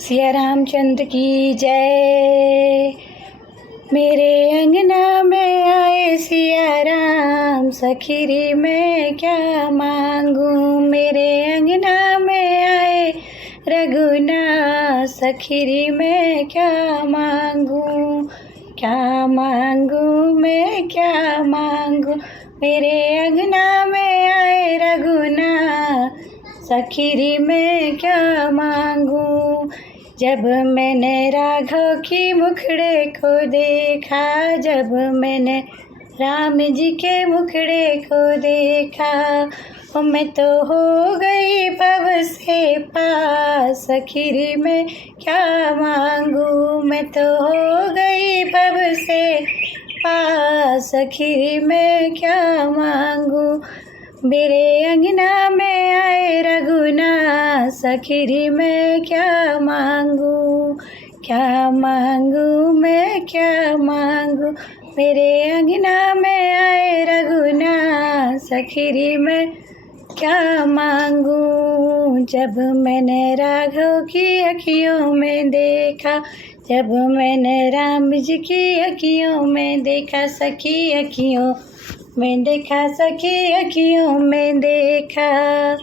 सिया रामचंद्र की जय। मेरे अंगना में आए सिया राम, सखीरी मैं क्या मांगूं। मेरे अंगना में आए रघुनाथ, सखीरी मैं क्या मांगूं। क्या मांगूं मैं क्या मांगूं। मेरे अंगना में आए रघुनाथ, सखीरी मैं क्या मांगूं। जब मैंने राघव की मुखड़े को देखा, जब मैंने राम जी के मुखड़े को देखा, मैं तो हो गई भव से पास, सखीरी मैं क्या मांगूं। मैं तो हो गई भव से पास, सखीरी मैं क्या मांगूं। मेरे अंगना में आए रघुनाथ, सखीरी मैं क्या मांगूं। क्या मांगूं मैं क्या मांगूं। मेरे अंगना में आए रघुनाथ, सखीरी मैं क्या मांगूं। जब मैंने राघव की अखियों में देखा, जब मैंने राम जी की अखियों में देखा, सखी अखियों में देखा, सखी अखियों में देखा,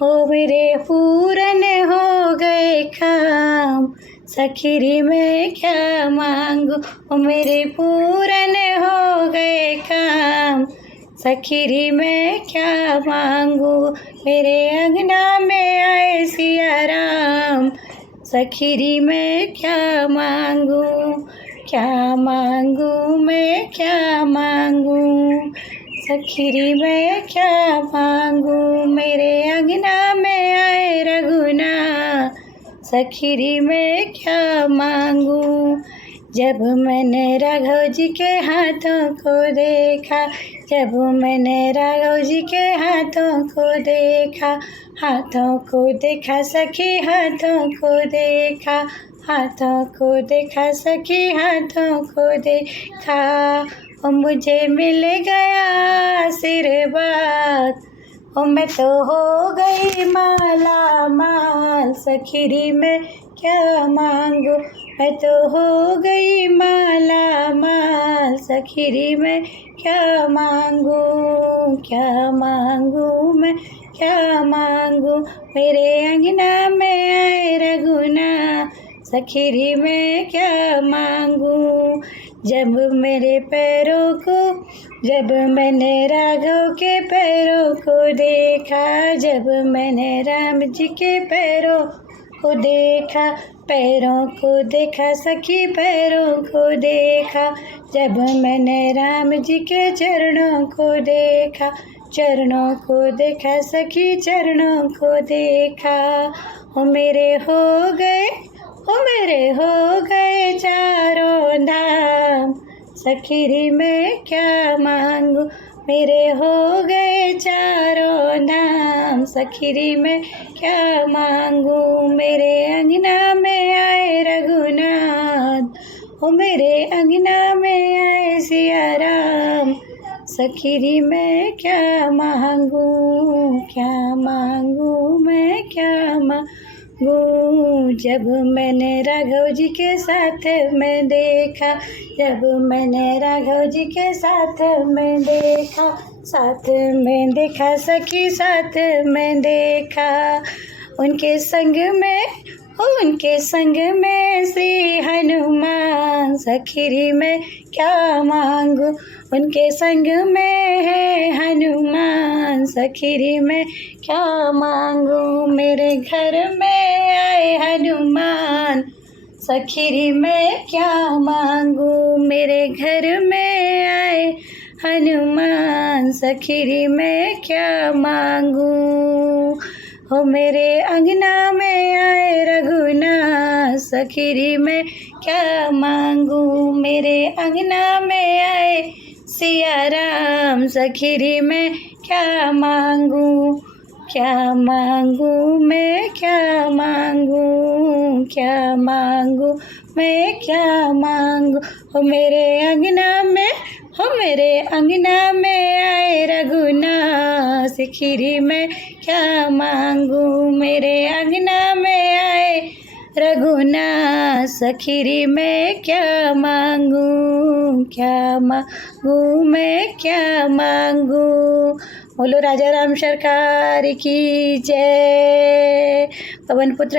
हो मेरे पूरन हो गए काम, सखीरी मैं क्या मांगू। हो मेरे पूरन हो गए काम, सखीरी मैं क्या मांगू। मेरे अंगना में आए सिया राम, सखीरी मैं क्या मांगू। क्या मांगू मैं क्या मांगू, सखीरी मैं क्या मांगू। मेरे अंगना में आए रघुनाथ, सखीरी मैं क्या मांगू। जब मैंने राघव जी के हाथों को देखा, जब मैंने राघव जी के हाथों को देखा, हाथों को देखा सखी हाथों को देखा, हाथों को देखा सखी हाथों को देखा, ओ मुझे मिल गया आशीर्वाद, ओ मैं तो हो गई माला माल, सखीरी मैं क्या मांगू। मैं तो हो गई माला माल, सखीरी मैं क्या मांगू। क्या मांगू मैं क्या मांगू। मेरे अंगना में आए रघुनाथ, सखीरी मैं क्या मांगू। जब मेरे पैरों को, जब मैंने राघव के पैरों को देखा, जब मैंने राम जी के पैरों को देखा, पैरों को देखा सखी पैरों को देखा, जब मैंने राम जी के चरणों को देखा, चरणों को देखा सखी चरणों को देखा, ओ मेरे हो गए, ओ मेरे हो गए चारों धाम, सखीरी मैं क्या मांगू। मेरे हो गए चारों धाम, सखीरी मैं क्या मांगू। मेरे अंगना में आए रघुनाथ, ओ मेरे अंगना में आए सिया राम, सखीरी मैं क्या मांगू। क्या मांगू मैं क्या मांगू। जब मैंने राघव जी के साथ में देखा, जब मैंने राघव जी के साथ में देखा, साथ में देखा सखी साथ में देखा, उनके संग में, उनके संग में श्री हनुमान, सखीरी मैं क्या मांगू। उनके संग में है हनुमान, सखीरी मैं क्या मांगू। मेरे घर में आए हनुमान, सखीरी मैं क्या मांगू। मेरे घर में आए हनुमान, सखीरी मैं क्या मांगू। हो मेरे अंगना में आए रघुनाथ, सखीरी मैं क्या मांगू। मेरे अंगना में आए सिया राम, सखीरी मैं क्या मांगू। क्या मांगू मैं क्या मांगू। क्या मांगू मैं क्या मांगू। हो मेरे अंगना में, हो मेरे अंगना में आए रघुनाथ, सखीरी मैं क्या मांगू। मेरे अंगना में आए रघुनाथ सखीरी मैं क्या मांगूं, क्या मांगूं मैं क्या मांगूं। बोलो राजा राम सरकार की जय। पवन पुत्र